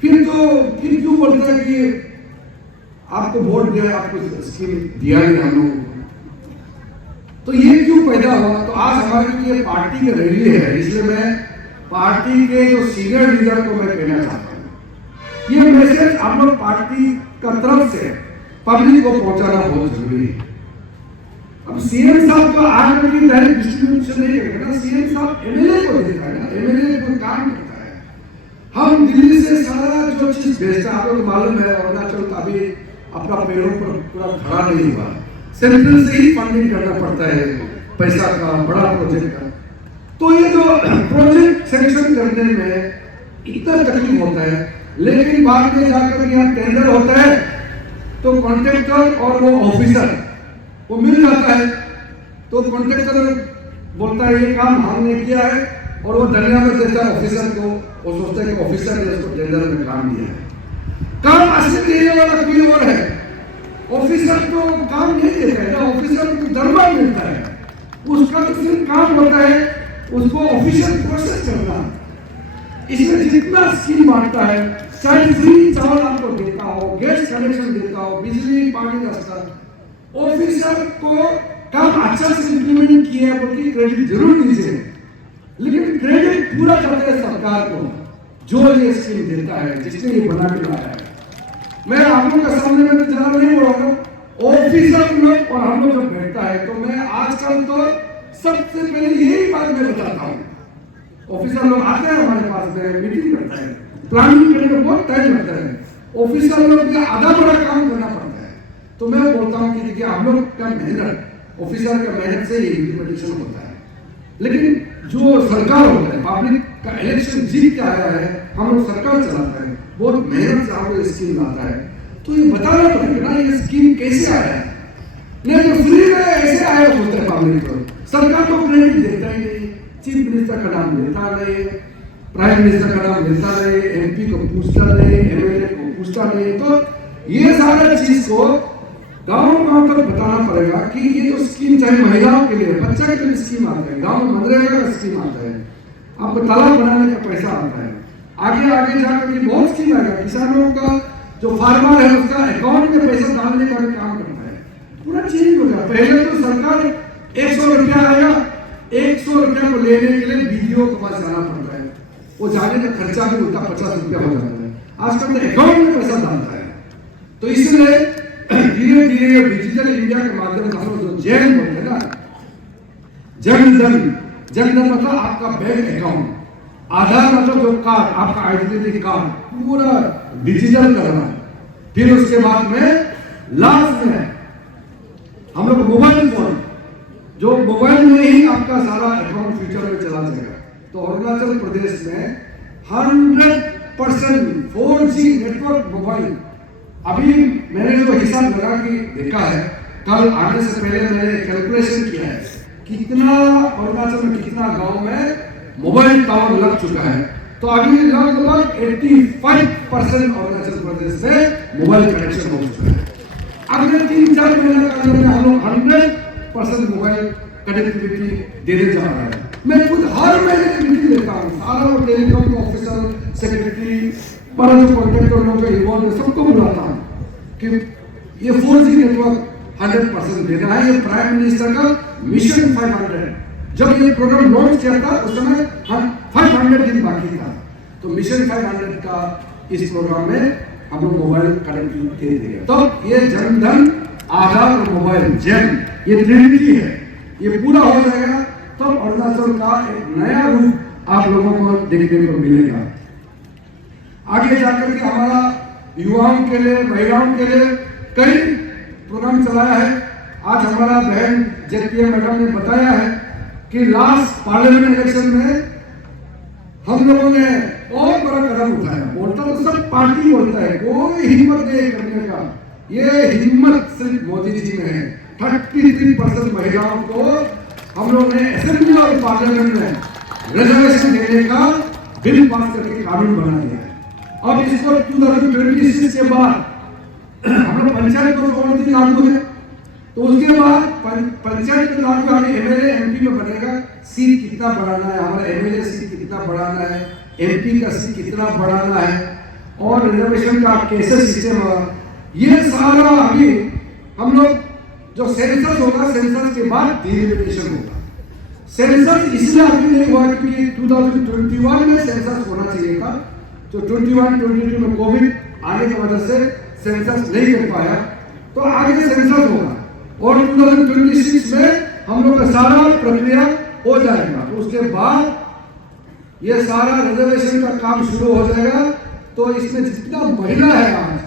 फिर क्यों बोलता है कि आपको वोट दिया, आपको स्कीम दिया नहीं हम लोगों को, तो ये क्यों पैदा हुआ? तो आज हमारे लिए पार्टी की रैली है, इसलिए मैं पार्टी के जो सीनियर लीडर को मैं कहना चाहता हूँ, ये मैसेज आप लोग पार्टी का तरफ से पब्लिक को पहुंचाना बहुत जरूरी है। अब सीएम साहब तो आकर के डायरेक्ट डिस्ट्रीब्यूशन नहीं करेगा ना, सीएम साहब एमएलए को देता है ना, एमएलए को काम करता है। हम दिल्ली से सारा जो चीज भेजते हैं, आप लोग मालूम है अरुणाचल अभी अपना पैरों पर पूरा खड़ा नहीं हुआ, सेंट्रल से ही फंडिंग करना पड़ता है पैसा का, बड़ा प्रोजेक्ट का। तो ये जो प्रोजेक्ट सेंक्शन करने में इतना तकलीफ होता है, लेकिन बाद में जाकर यहाँ टेंडर होता है तो कॉन्ट्रैक्टर और वो ऑफिसर वो मिल जाता है, तो कॉन्ट्रैक्टर बोलता है ये काम हमने किया है और वो धन्यवाद देता है ऑफिसर को, वो सोचता है कि ऑफिसर ने उसको टेंडर में काम दिया है। काम असली देने वाला कोई और है, ऑफिसर तो काम नहीं देता है ना, ऑफिसर को दरबार मिलता है, उसका तो सिर्फ काम होता है उसको ऑफिशियल प्रोसेस करना। इसमें जितना स्कीम बांटता है, चाहे फ्री चावल आपको देता हो, गैस कनेक्शन देता हो, बिजली पानी का स्तर, ऑफिसर को काम अच्छा से इंप्लीमेंट किया बोल के क्रेडिट जरूर दीजिए, लेकिन क्रेडिट पूरा करते हैं सरकार को। जो ये स्कीम देता है, जिसने ये बना के लाया है। मैं आप लोग के सामने में ज़्यादा नहीं बोल रहा हूँ, ऑफिसर लोग और हम लोग जब बैठता है तो मैं आजकल तो सबसे पहले यही बात मैं बताता हूँ। ऑफिसर लोग आते हैं हमारे पास में, मीटिंग करता है, प्लानिंग करने में बहुत टाइम लगता है। ऑफिसर लोग भी आधा बड़ा काम करना पड़ता है। तो मैं बोलता हूँ कि देखिए आप लोग का मेहनत, ऑफिसर का मेहनत से ये इम्प्लीमेंटेशन होता है, लेकिन जो सरकार होता है, पब्लिक का इलेक्शन जीत के आया है, हम लोग सरकार चलाता है, बहुत मेहनत से आपको स्कीम लाता है, तो ये बताना पड़ेगा ना ये स्कीम कैसे आया है। नहीं तो फ्री में ऐसे आया होता है पब्लिक को, सरकार को क्रेडिट देता ही नहीं, चीफ मिनिस्टर का नाम लेता नहीं, प्राइम मिनिस्टर का नाम लेता नहीं, एमपी को पूछता नहीं, एमएलए को पूछता नहीं। तो ये सारा चीज को गाँव तक बताना पड़ेगा कि ये जो स्कीम चाहे महिलाओं के लिए, बच्चा के लिए स्कीम आता है, गाँव में मनरेगा का स्कीम आता है, आपको तालाब बनाने का पैसा आता है, आगे आगे जाकर के बहुत स्कीम आएगा। किसानों का जो फार्मर है उसका अकाउंट में पैसा डालने का भी काम करता है, पूरा चेंज हो गया। पहले तो सरकार 100 रुपया आएगा, 100 रुपया को लेने के लिए वीडियो के पास जाना पड़ता है, वो जाने का खर्चा भी उतना 50 रुपया हो जाता है। आजकल तो अकाउंट में पैसा डालता है। तो इसलिए धीरे धीरे डिजिटल इंडिया के माध्यम से हम लोग जो जैन बोलते हैं ना, जनधन मतलब आपका बैंक अकाउंट, आधार मतलब जो कार्ड, आपका आइडेंटिटी कार्ड पूरा डिजिटल करना है। फिर उसके बाद में लास्ट में हम लोग मोबाइल फोन, जो मोबाइल में ही आपका सारा अकाउंट फ्यूचर में चला जाएगा। तो अरुणाचल प्रदेश में 100% 4G नेटवर्क मोबाइल, अभी मैंने जो हिसाब लगा के देखा है, कल आने से पहले मैंने कैलकुलेशन किया है कितना अरुणाचल में, कितना गांव में मोबाइल टावर लग चुका है। तो अभी लगभग 85% अरुणाचल प्रदेश में मोबाइल कनेक्शन हो चुका है। अगले 3-4 महीने के अंदर हम लोग 100% मोबाइल कनेक्टिविटी देने जा रहे हैं। मैं खुद हर महीने मीटिंग लेता हूँ, सारा टेलीकॉम ऑफिसर, सेक्रेटरी, पर जो कॉन्ट्रैक्टर लोग इन्वॉल्व है, सबको बुलाता हूँ कि ये 4G नेटवर्क 100% देना है। ये प्राइम मिनिस्टर का मिशन 500, जब ये प्रोग्राम लॉन्च किया था उस समय 500 दिन बाकी था। तो मिशन 500 का इस प्रोग्राम में हम लोग मोबाइल कनेक्टिविटी दे देंगे। तो ये जनधन, आधार और मोबाइल जैन, ये ट्रिनिटी है, ये पूरा हो जाएगा तो अरुणाचल का एक नया रूप आप लोगों को देखने को मिलेगा। आगे जाकर के हमारा युवाओं के लिए, महिलाओं के लिए कई प्रोग्राम चलाया है। आज हमारा बहन जेपीएम मैडम ने बताया है कि लास्ट पार्लियामेंट इलेक्शन में हम लोगों ने बहुत बड़ा कदम उठाया। बोलता तो सब पार्टी बोलता है, कोई हिम्मत नहीं करने का, ये हिम्मत सिर्फ मोदी जी में है। 33% महिलाओं को हम लोग ने असेंबली और पार्लियामेंट में रिजर्वेशन देने का बिल पास करके कानून बना दिया है। अब इसको 2026 के बाद हम लोग पंचायत को प्रवृत्ति लागू है, तो उसके बाद पंचायत में लागू हमें एमएलए एमपी में बनेगा, सीट कितना बढ़ाना है, हमारा एमएलए सीट कितना बढ़ाना है, एमपी का सीट कितना बढ़ाना है, और रिजर्वेशन का कैसे सिस्टम होगा, ये सारा अभी हम लोग जो सेंसस होगा, सेंसस के बाद डिलिमिटेशन होगा। सेंसस इसलिए अभी नहीं हुआ क्योंकि 2021 में सेंसस होना चाहिए था, जो 21-22 में कोविड आने की वजह से सेंसस नहीं कर पाया, तो आगे सेंसस होगा और 2026 में हम लोग का सारा प्रक्रिया हो जाएगा। तो उसके बाद ये सारा रिजर्वेशन का काम शुरू हो जाएगा। तो इसमें जितना महिला है आज,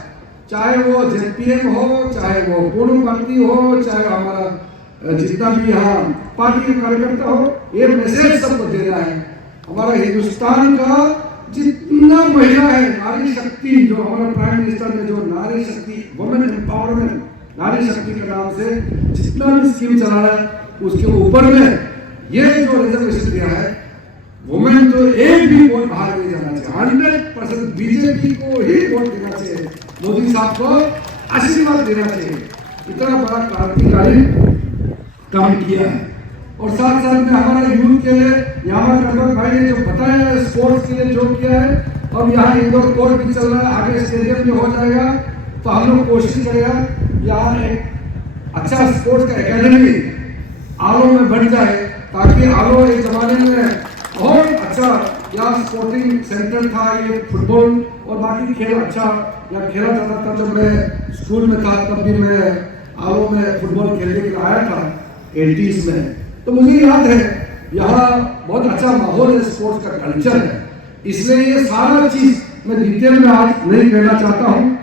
चाहे वो जेपीएम हो, चाहे वो पूर्ण पार्टी हो, चाहे हमारा जितना भी यहाँ पार्टी के कार्यकर्ता हो, ये मैसेज सबको देना है। हमारा हिंदुस्तान का जितना महिला है, नारी शक्ति, जो हमारा प्राइम मिनिस्टर ने जो नारी शक्ति, वुमेन एम्पावरमेंट, नारी शक्ति के नाम से जितना भी स्कीम चला रहा है, उसके ऊपर में ये जो रिजर्वेशन दिया है, वुमेन तो एक भी वोट बाहर नहीं जाना चाहिए, 100% बीजेपी को ही वोट देना चाहिए, मोदी साहब को आशीर्वाद देना चाहिए। इतना बड़ा क्रांतिकारी काम किया है। और साथ साथ में हमारा यूथ के लिए यहाँ कनवर भाई ने जो बताया है, स्पोर्ट्स के लिए जो किया है, अब यहाँ इंडोर कोर्ट भी चल रहा है, आगे स्टेडियम भी हो जाएगा। तो हम लोग कोशिश करेगा यहाँ एक अच्छा स्पोर्ट्स का एकेडमी आलो में बन जाए, ताकि आलो एक जमाने में बहुत अच्छा यहाँ स्पोर्टिंग सेंटर था, ये फुटबॉल और बाकी खेल अच्छा यहाँ खेला जाता था। जब मैं स्कूल में था तब भी मैं आलो में फुटबॉल खेलने के लिए आया था 80s में। तो मुझे याद है यहाँ बहुत अच्छा माहौल है, स्पोर्ट्स का कल्चर है, इसलिए ये सारा चीज मैं डिटेल में आज नहीं कहना चाहता हूँ।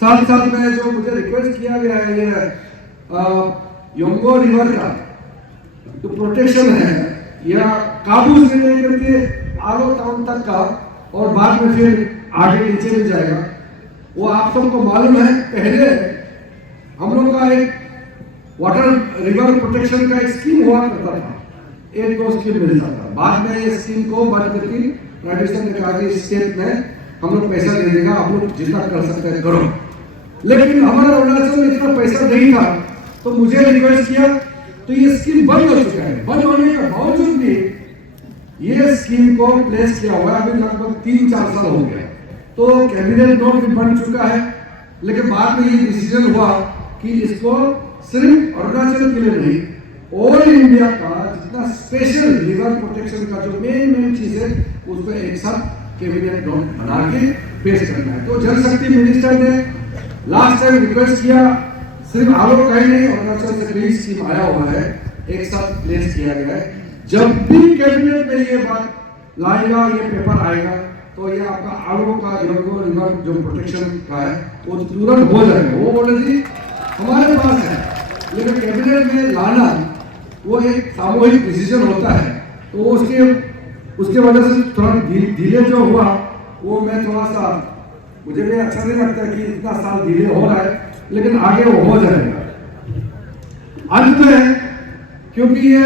साथ साथ में जो मुझे रिक्वेस्ट किया गया है ये योंगो रिवर का जो प्रोटेक्शन है या काबू से लेकर के आलो टाउन तक का और बाद में फिर आगे नीचे भी जाएगा, वो आप सबको मालूम है। पहले हम लोग का एक वाटर रिवर प्रोटेक्शन का एक स्कीम हुआ करता था, 1-2 स्कीम मिलता था। बाद में ये स्कीम को बंद करके राजस्थान ने कहा कि स्टेट में हम लोग पैसा दे देगा, आप लोग जितना कर सकते हैं करो। लेकिन हमारा अरुणाचल में इतना पैसा नहीं था, तो मुझे रिक्वेस्ट किया, तो ये स्कीम बंद हो चुका है। बंद होने के बावजूद भी ये स्कीम को प्लेस किया हुआ है, अभी लगभग 3-4 साल हो गया। तो कैबिनेट नोट भी बन चुका है, लेकिन बाद में ये डिसीजन हुआ कि इसको सिर्फ अरुणाचल के लिए नहीं, ऑल इंडिया का जितना स्पेशल रिवर प्रोटेक्शन का जो मेन चीज है उसको एक साथ कैबिनेट नोट बना के पेश करना है। तो जल शक्ति मिनिस्टर ने लास्ट टाइम रिक्वेस्ट किया, सिर्फ आलो का ही नहीं अरुणाचल से कई स्कीम आया हुआ है, एक साथ प्लेस किया गया है। जब भी कैबिनेट में ये बात लाएगा, ये पेपर आएगा, तो ये आपका आलो का योंगो रिवर जो प्रोटेक्शन का है वो तुरंत हो जाएगा। वो ऑलरेडी हमारे पास है, लेकिन कैबिनेट में लाना वो एक सामूहिक डिसीजन होता है, तो उसके वजह से थोड़ा डिले जो हुआ वो मैं थोड़ा सा मुझे भी अच्छा नहीं लगता कि इतना साल डिले हो रहा है, लेकिन आगे वो हो जाएगा। अंत में क्योंकि ये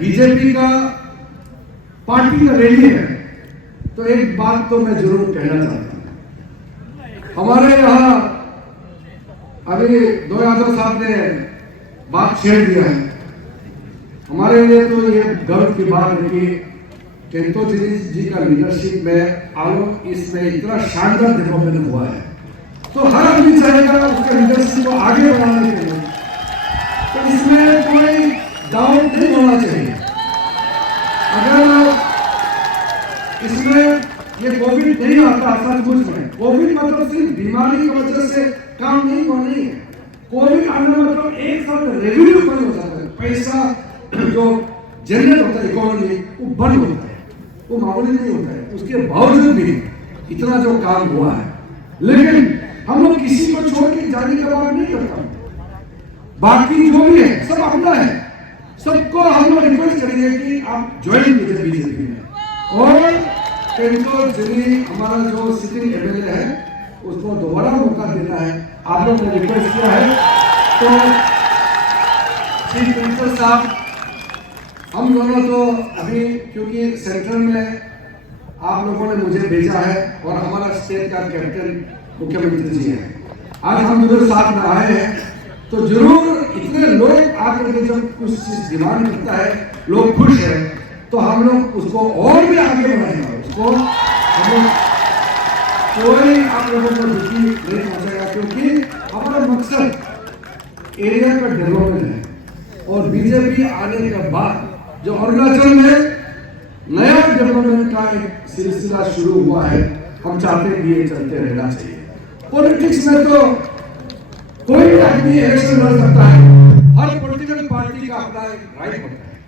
बीजेपी का पार्टी का रैली है, तो एक बात तो मैं जरूर कहना चाहता हूं। हमारे यहाँ अभी 2 यादव साहब ने बात छेड़ दिया है, हमारे लिए तो ये गर्व की बात है कि केंतो जी का लीडरशिप में आलो इसमें इतना शानदार डेवलपमेंट हुआ है। तो हर आदमी चाहेगा उसका लीडरशिप को आगे बढ़ाने के लिए, तो इसमें कोई डाउट नहीं होना चाहिए। अगर इसमें ये कोविड नहीं आता, सचमुच में कोविड मतलब सिर्फ बीमारी की वजह से काम नहीं हुआ नहीं है। कोविड आने मतलब एक साथ रेवेन्यू बंद हो जाता है, पैसा जो जनरेट होता है इकोनॉमी वो बंद होता है, वो मामूली नहीं होता है। उसके बावजूद भी इतना जो काम हुआ है, लेकिन हम लोग किसी को छोड़ के जाने का बात नहीं करता। बाकी जो भी है सब अपना है, सबको हम लोग रिक्वेस्ट करेंगे कि आप ज्वाइन कीजिए बीजेपी में। और केंद्र जिले हमारा जो सिटिंग एमएलए है उसको दोबारा मौका देना है, आप लोग ने रिक्वेस्ट किया है। तो चीफ मिनिस्टर साहब, हम दोनों तो अभी क्योंकि सेंट्रल में आप लोगों ने मुझे भेजा है और हमारा स्टेट का कैप्टन मुख्यमंत्री जी है, आज हम दोनों साथ में आए हैं, तो जरूर इतने लोग आकर के जब कुछ चीज डिमांड करता है, लोग खुश हैं, तो हम लोग उसको और भी आगे बढ़ाएंगे। उसको हम लोग कोई आप लोगों को दुखी नहीं पहुंचेगा, क्योंकि हमारा मकसद एरिया का डेवलपमेंट है। और बीजेपी आने के बाद जो अरुणाचल में नया डेवलपमेंट का एक सिलसिला शुरू हुआ है, हम चाहते हैं कि ये चलते रहना चाहिए। पॉलिटिक्स में तो कोई भी आदमी इलेक्शन लड़ सकता है, हर पॉलिटिकल पार्टी का अपना एक राइट होता है,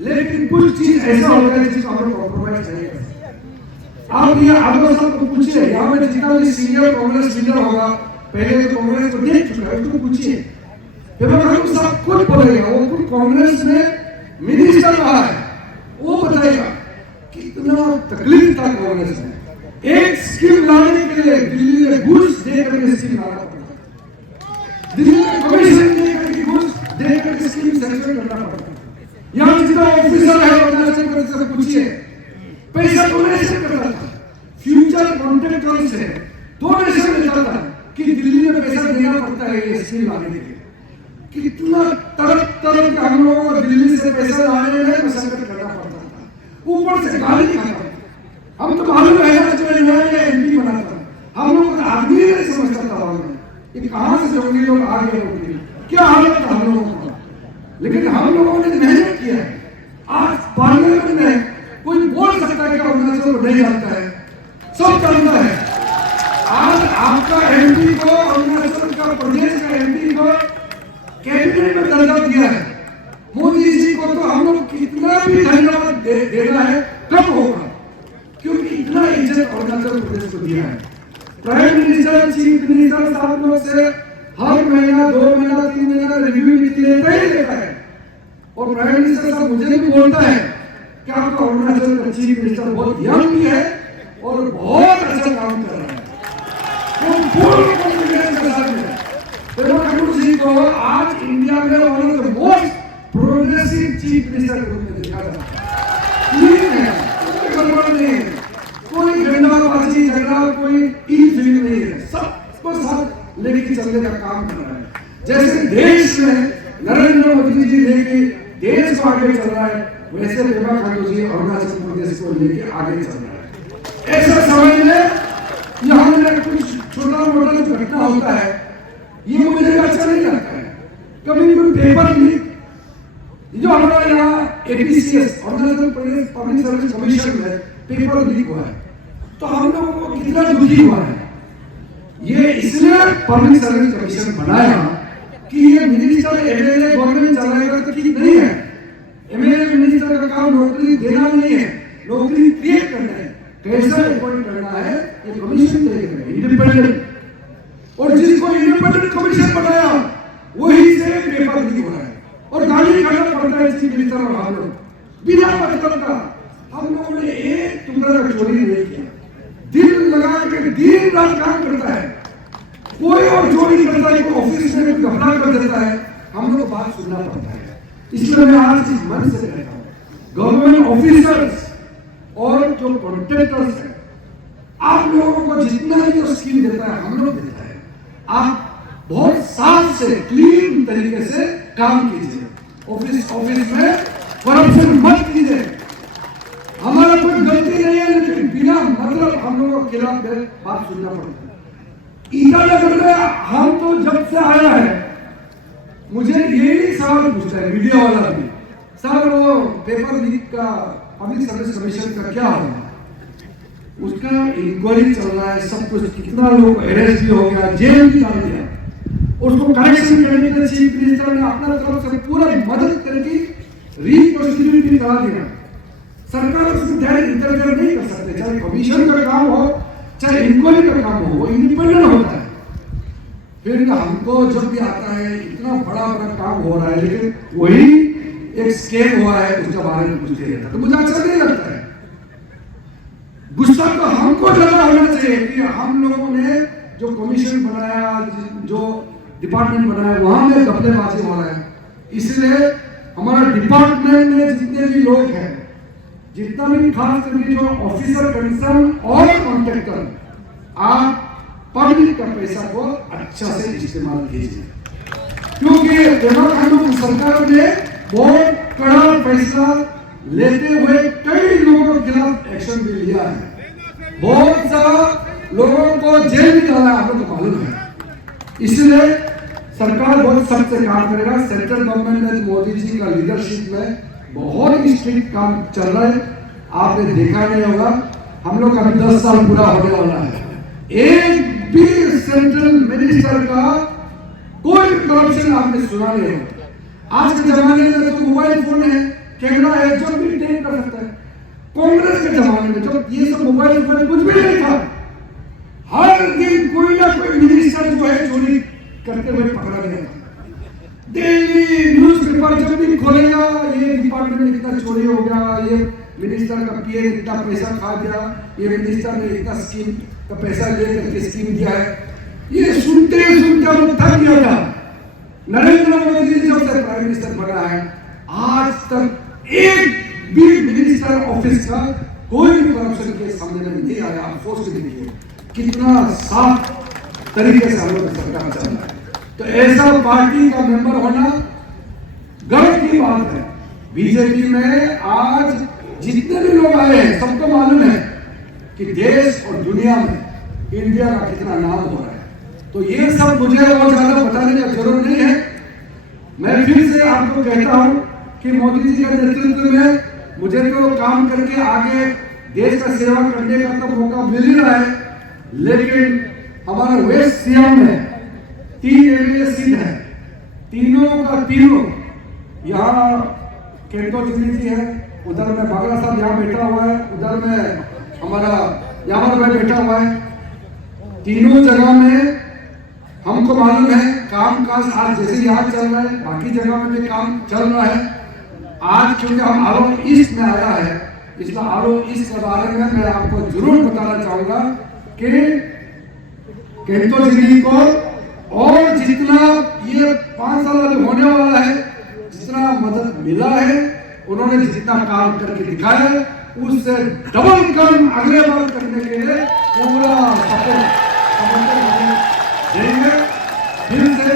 लेकिन कुछ चीज ऐसा होता है जिसको हम लोग कॉम्प्रोमाइज नहीं कर सकते। आप ये आदमी सबको पूछिए, यहाँ में जितना भी सीनियर कांग्रेस लीडर होगा, पहले तो कांग्रेस को देख चुका है, उसको पूछिए, हम सब खुद बोलेगा, वो खुद कांग्रेस में मिनिस्टर रहा है, वो बताएगा कितना तकलीफ था कांग्रेस में। एक स्कीम लाने के लिए दिल्ली में घूस देकर स्कीम लाना पड़ता, दिल्ली में कमीशन देकर घूस देकर स्कीम सेंक्शन करना पड़ता। यहाँ जितना ऑफिसर है अरुणाचल प्रदेश से पूछिए, पैसा डोनेशन करता था, फ्यूचर कॉन्ट्रैक्टर से डोनेशन लेता था कि दिल्ली में पैसा देना पड़ता है ये स्कीम लाने के लिए। कितना तरफ तरफ के हम लोगों को दिल्ली से पैसा लाने में मशक्कत करना पड़ता था, ऊपर से गाली खाता। हम तो मालूम है एमपी बनाता, हम लोग आदमी नहीं समझता था कि कहां से जोगी लोग आ गए होंगे, क्या हालत था हम लोगों का। लेकिन हम लोगों ने मेहनत किया है। आज पार्लियामेंट में कोई बोल सकता है कि अरुणाचल अरुणाचल को नहीं जानता है, सब जानता है। आज आपका एमपी को, अरुणाचल का प्रदेश का एमपी को कैबिनेट में दर्जा दिया है। मोदी जी को तो हम लोग कितना भी धन्यवाद देना है कम होगा, क्योंकि इतना इज्जत अरुणाचल प्रदेश को दिया है। प्राइम मिनिस्टर, चीफ मिनिस्टर साहब लोग से हर महीना, 2 महीना, 3 महीना रिव्यू लेता ही लेता है। और प्राइम मिनिस्टर साहब मुझे भी बोलता है कि आपका अरुणाचल का चीफ मिनिस्टर बहुत यंग भी है और बहुत अच्छा काम कर रहा है। वो फुल कॉन्फिडेंस के साथ है। पेमा खांडू जी को आज इंडिया में one of the most progressive chief minister के रूप में देखा जाता है। ठीक है, कोई गड़बड़ नहीं है, कोई गंडाबाजी झगड़ा, कोई इनफिल नहीं है, सबको साथ लेके चलने का काम कर रहा है। जैसे देश में नरेंद्र मोदी जी लेके देश को आगे चल रहा है, वैसे पेमा खांडू जी अरुणाचल प्रदेश को लेके आगे चल रहा है। ऐसा समय में यहाँ में कुछ छोटा मोटा जो घटना होता है, ये मुझे अच्छा नहीं लगता है। कभी कोई पेपर लीक, जो हमारा यहाँ एपीसीएस Arunachal Pradesh public service commission में पेपर लीक हुआ है, तो हम लोगों को कितना दुखी हुआ है। ये इसलिए पब्लिक सर्विस कमीशन बनाया कि ये मिनिस्टर एमएलए गवर्नमेंट चलाएगा तो ठीक नहीं है। एमएलए मिनिस्टर का काम नौकरी देना नहीं है, नौकरी क्रिएट करना है। कैसा अपॉइंट करना है ये कमीशन तय करेगा, इंडिपेंडेंट। और जिसको इंडिपेंडेंट कमीशन बनाया वही से पेपर लीक हो रहा है और गाली खाना पड़ता है चीफ मिनिस्टर और हम लोग बिना मतलब का। हम लोगों ने एक टुकड़ा का चोरी नहीं किया, दिल लगा के दिन रात काम करता है। कोई और चोरी करता है, कोई ऑफिस में घबरा कर देता है, हम लोग बात सुनना पड़ता है। इसलिए मैं आज इस मन से कहता हूँ, गवर्नमेंट ऑफिसर्स और जो कॉन्ट्रैक्टर्स हैं, आप लोगों को जितना भी जो स्कीम देता है हम लोग देता है, आप बहुत साफ से क्लीन तरीके से काम कीजिए। ऑफिस में करप्शन मत कीजिए। हमारा कोई गलती नहीं है, लेकिन बिना मतलब हम लोगों के खिलाफ बात सुनना पड़ता है। ईटानगर में हम तो जब से आया है, मुझे यही सवाल पूछता है मीडिया वाला भी, सर वो पेपर लीक का पब्लिक सर्विस कमीशन का क्या होगा? उसका इंक्वायरी चल रहा है, सब कुछ, कितना लोग अरेस्ट भी हो गया, जेल भी डाल दिया। उसको करेक्शन करने के लिए चीफ मिनिस्टर ने अपना तरफ से पूरा मदद करके रीप्रोसीड्यूर भी करा दिया। सरकार उसमें डायरेक्ट इंटरफेयर नहीं कर सकते, चाहे कमीशन का काम हो चाहे इंक्वायरी का काम हो, वो इंडिपेंडेंट होता है। फिर हमको जब भी आता है इतना बड़ा बड़ा काम हो रहा है, लेकिन वही एक स्कैम हुआ है उसके बारे में कुछ नहीं रहता, तो मुझे अच्छा नहीं लगता है। गुस्सा तो हमको ज्यादा होना चाहिए कि हम लोगों ने जो कमीशन बनाया, जो डिपार्टमेंट बनाया, वहां में घपलेबाजी हो रहा है। इसलिए हमारा डिपार्टमेंट में जितने भी लोग हैं, जितना भी खास करके जो ऑफिसर कंसर्न और कॉन्ट्रैक्टर, आप पब्लिक का पैसा को अच्छा से इस्तेमाल कीजिए, क्योंकि पेमा खांडू सरकार ने बहुत कड़ा फैसला लेते हुए कई लोगों के खिलाफ एक्शन भी लिया है। बहुत सारा लोगों को जेल भी डाला, आपको तो मालूम है। इसलिए सरकार बहुत सख्त से काम करेगा। सेंट्रल गवर्नमेंट में मोदी जी का लीडरशिप में बहुत स्ट्रिक्ट काम चल रहा है। आपने देखा नहीं होगा, हम लोग का 10 साल पूरा होने वाला है, एक भी सेंट्रल मिनिस्टर का कोई करप्शन आपने सुना नहीं होगा। आज के जमाने में तो मोबाइल फोन है, कैमरा है, जो भी टेक कर सकता है। कांग्रेस के जमाने में जब ये सब मोबाइल फोन कुछ भी नहीं था, हर दिन कोई ना कोई मिनिस्टर जो है चोरी करते हुए पकड़ा गया था। डेली न्यूज़पेपर जब भी खोलेगा, ये डिपार्टमेंट में इतना चोरी हो गया, ये मिनिस्टर का पीए इतना पैसा खा गया, ये मिनिस्टर ने इतना स्कीम का पैसा लेकर के स्कीम दिया है। ये सुनते सुनते हम थक गया था। नरेंद्र मोदी जी जब से प्राइम मिनिस्टर बना है, आज तक एक भी मिनिस्टर ऑफिस का कोई भी करप्शन के सामने में नहीं आया। अफसोस के देखिए कितना साफ तरीके से हम लोग सरकार चल रहा है। तो ऐसा पार्टी का मेंबर होना गर्व की बात है। बीजेपी में आज जितने भी लोग आए हैं, सबको मालूम है कि देश और दुनिया में इंडिया का कितना नाम हो रहा है। तो ये सब मुझे और ज्यादा बताने की जरूरत नहीं है। मैं फिर से आपको कहता हूं कि मोदी जी के नेतृत्व में मुझे तो काम करके आगे देश का सेवा करने का तो मौका मिल ही रहा है, लेकिन हमारे वेस्ट सियांग में 3 एमएलए सीट है, तीनों का तीनों यहाँ केंटो चिली जी है, उधर में बागरा साहब यहाँ बैठा हुआ है, उधर में हमारा यामर भाई बैठा हुआ है। तीनों जगह में हमको मालूम है काम काज आज जैसे यहाँ चल रहा है, बाकी जगह में भी काम चल रहा है। आज क्योंकि हम आलो ईस्ट में आया है, इसलिए आलो ईस्ट के बारे में मैं आपको जरूर बताना चाहूंगा कि केंटो चिली को और जितना ये 5 साल अभी होने वाला है, जितना मदद मिला है, उन्होंने जितना काम करके दिखाया है, उससे डबल काम अगले बार करने के लिए पूरा सपोर्ट देंगे। फिर से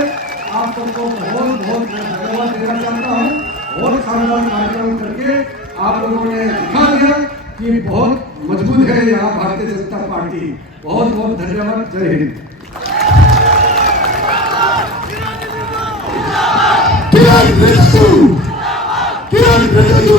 आप सबको बहुत बहुत धन्यवाद देना चाहता हूँ। बहुत शानदार कार्यक्रम करके आप लोगों ने दिखा दिया कि बहुत मजबूत है यहाँ भारतीय जनता पार्टी। बहुत बहुत धन्यवाद। जय हिंद। किरण रिजिजू